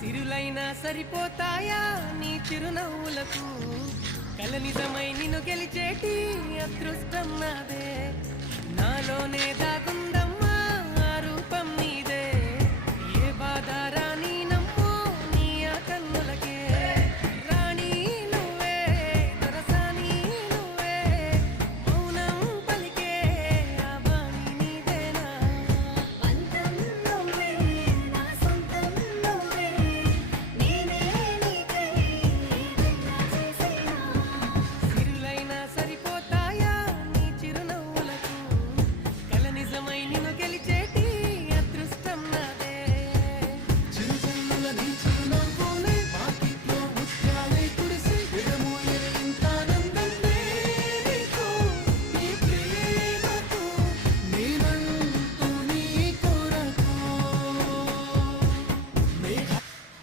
సిరులైనా సరిపోతాయా నీ చిరునవ్వులకు కల నిజమై నిన్ను గెలిచేటి అదృష్టం నాదే నాలోనే దాగున్న